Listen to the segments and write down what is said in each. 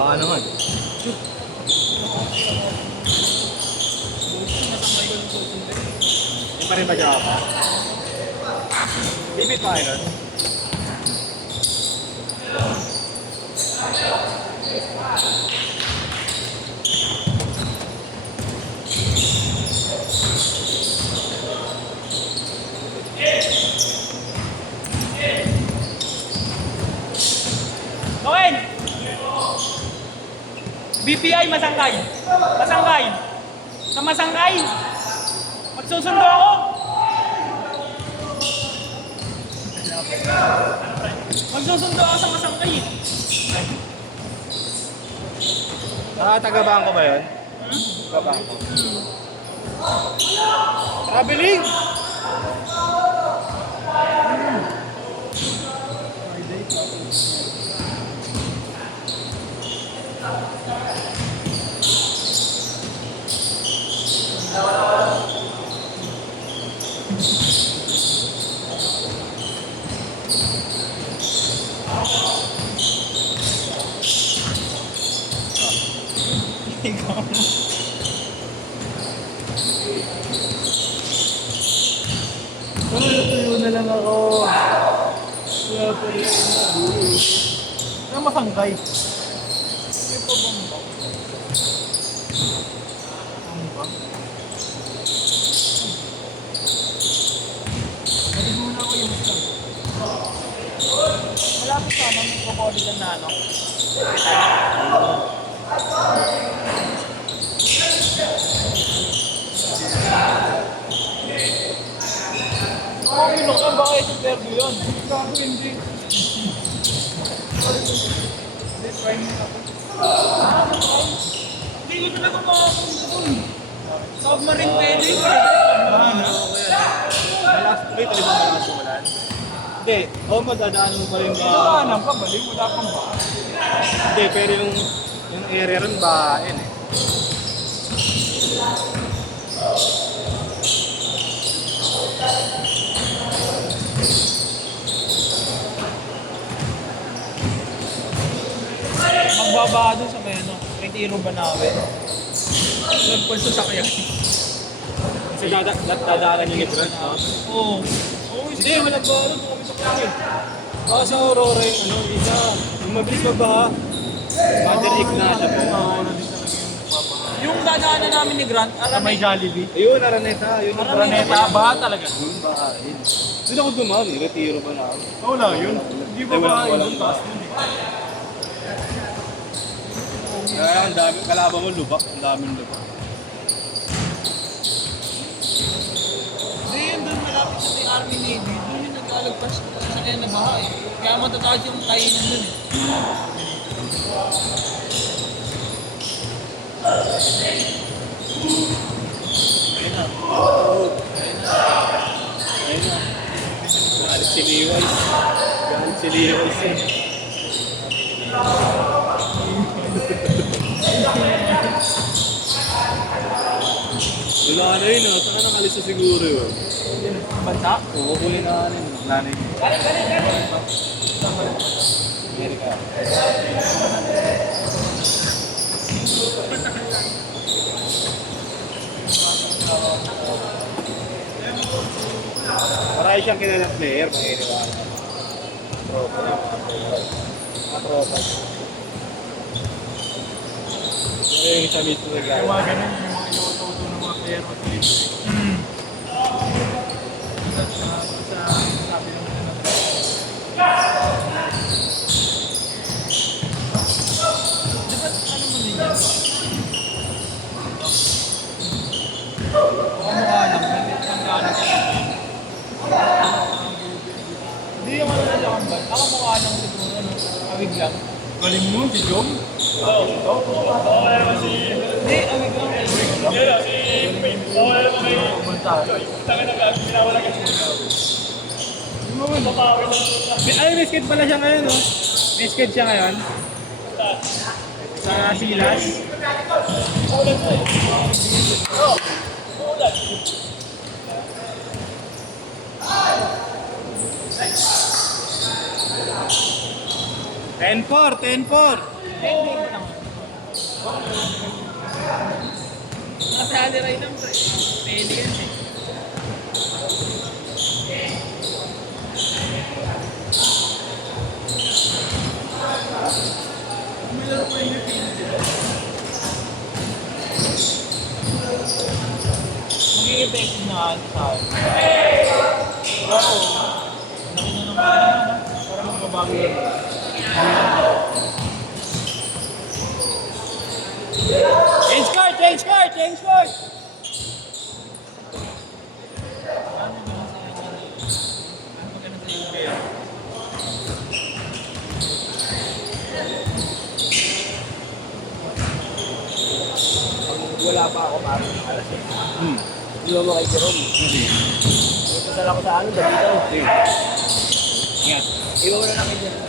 Baka naman. Hindi pa rin ba siya ako? Bibit pa kayo nun? Noel! BPI Masangkay. Masangkay. Sa Masangkay. Magsusundo ako. Magsusundo ako sa Masangkay. Taga-bangko ba yun? Taga-bangko. Traveling! Tuyo na lang ako. Wala pa rin ako. Ano masangkay? Yung pabambang. Pabambang? Nalig muna ako yung isang. Malapit ka naman yung kokodilan na ano. Okay, look, baka yung interview yun. Gago, hindi. Hindi, try mo ako. Hindi ko talaga makapunta doon. Submarine pwede. Malas tuloy, tuloy ba malas umulan? Hindi, madadaan mo pa rin ba? Daanan pa, bali, wala kang ba? Hindi, pero yung area rin ba, yun eh. Magbaba doon sa may ano, Retiro Banawe. Nagpulso sa kaya. Kasi dadaanan yung Lebron, no? Oo. Hindi, walang ba, ano, kami sa kanya. Baka sa Aurora yung ano, isa, yung mabilis magbaha. Mother Ignacia ba? Yung dadaanan namin ni Grant, alam May Jollibee. Ayun, Araneta, yun ang Araneta, ba talaga? Yun, baka, yun. Doon ako dumami, Retiro ba na ako? Wala yun. Hindi ba ba yung taas nun eh? Kaya ang dami, kalaban mo lubak, ang daming lubak. Hindi yun doon malapit sa may Army Navy. Doon yung naglalagpas sa kanya na baha eh. Kaya matataas yung kainan doon eh. Ayun na. Ayun na. Galit si Levi's. Galit si Levi's eh. Wala na yun, oh. Taka nakalis na siguro yun. Bansa? Oo, huli na ano yun. Nanay niya. Amerika. Marami siyang kilalang player, makiniwala. Tropa na mga tropa. Pero yung isa mismo Yung nag-aaral. mga ganun, yung mga inuuto ng mga player o team. Sabi naman na Di ba ano mo din yan? kamukha lang, hindi ang gano'n siya. Hindi yung ano lang ang bad. Ako mukha lang siguro, ano, awig lang. Galing mo, si Jom? Hindi, awig lang. Banta. Ay, may skate pala siya ngayon, no? May skate siya ngayon. Sa Silas. Ten-4, 10-4. Hindi mo lang. Kasi aliray ng pre. Pwede yan eh. Umilaro ko yung Magiging effective na sa akin. Oo. Laki na naman naman. Para magbabago yun. Change card! Change card! Change card! Wala pa ako parang alas eh. Hindi mo kay Jerome. Ipasal ako sa ano, Davito. Ingat. Iba mo na lang kay Jerome.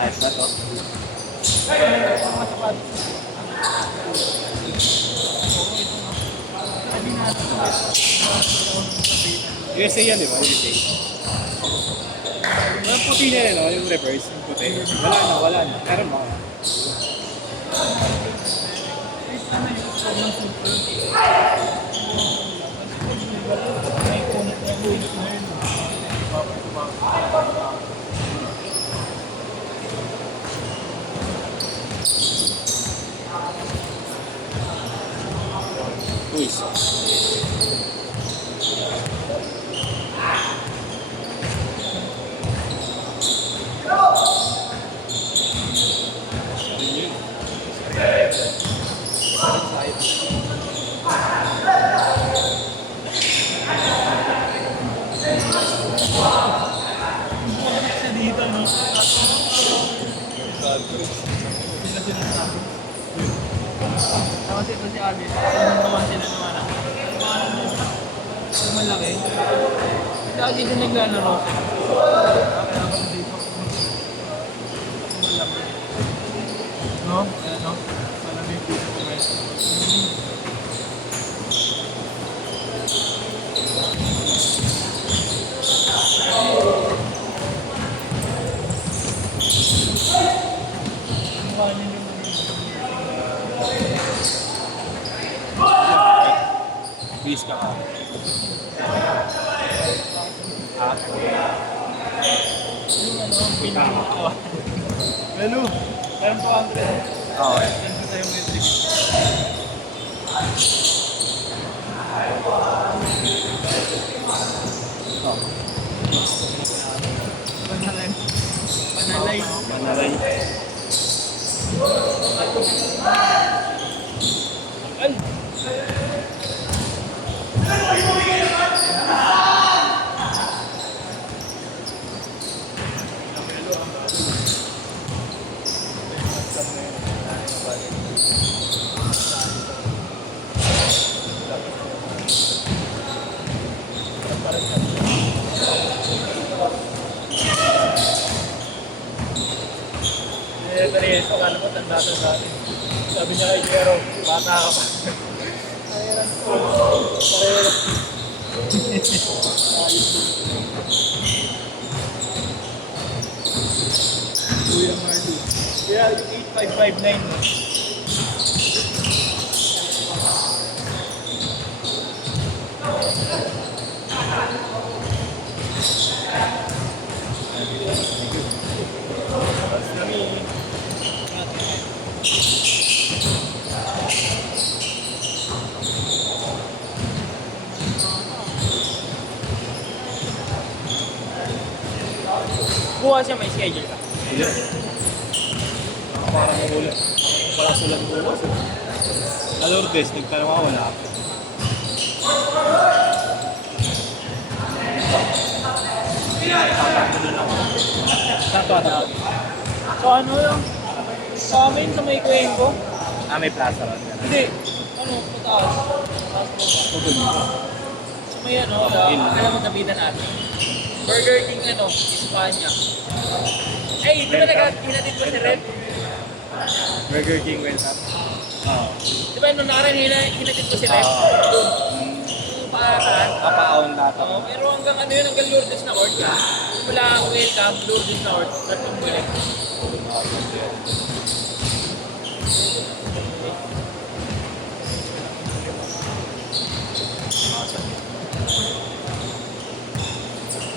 Ayos na to. USA yan, di ba? USA. Yung puti na yun, no? Yung reverse, yung puti. Wala na. Meron mo. Luis. dito, no? Kasi ito si Abi, naman sila naman ang malaki. Kaya dito naglalaro. Kaya ako dito. Malaki. No? Ayan, no? Malamig dito ko guys. Bis ka. Melu, meron po Andre. Oo. Send ko sa'yo metric. Panalay. Panalay. Manalay. Ay! Pero yun, so kala ko tanda-tanda. Sabi niya kay Jero, bata ka pa. Pareran ko. Pareran. Kuya Marty. Yeah, yung 8559. Bukas siya may schedule ka. Hindi. Parang ulo. Wala sulang ulo. Sa Lourdes, nagtanong ako, wala. Saan ba na? So ano lang? Sa amin, sa may Cuenco. May plaza ron. Hindi. Ano, mataas. Pagod mo. So may ano, alam mo nabitan natin. Burger King ano, Espanya. Ay, di ba hinatid ko si Red? Burger King went up. Oo. Di ba nung nakaraan, hinagit ko sila doon. Yung paakaan. Kapaon data. Pero hanggang ano yun, hanggang Lourdes na court. Mula welcome, Lourdes na court. Tatlong balik.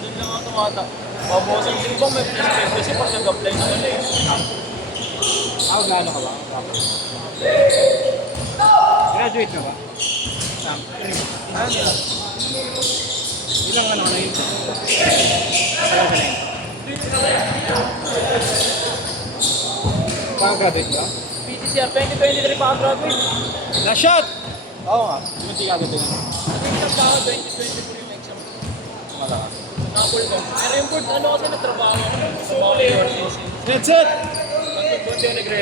Doon lang ako tumata. Mabukasan din bang may place kasi pag nag-apply na wala eh. Gaano ka ba? Graduate na ba? Sam? Ilang ano na yun? Ilang ka na yun? Pag-graduate ka? PGCR 2023 pa graduate. Last shot! Oo nga. Hindi ka agad din. Exam pa ako 2024 yung exam. Malakas. Nakapul ko. Pero yung board, ano kasi nagtrabaho ako. Trabaho ko yung That's it! Pag-board yung nagre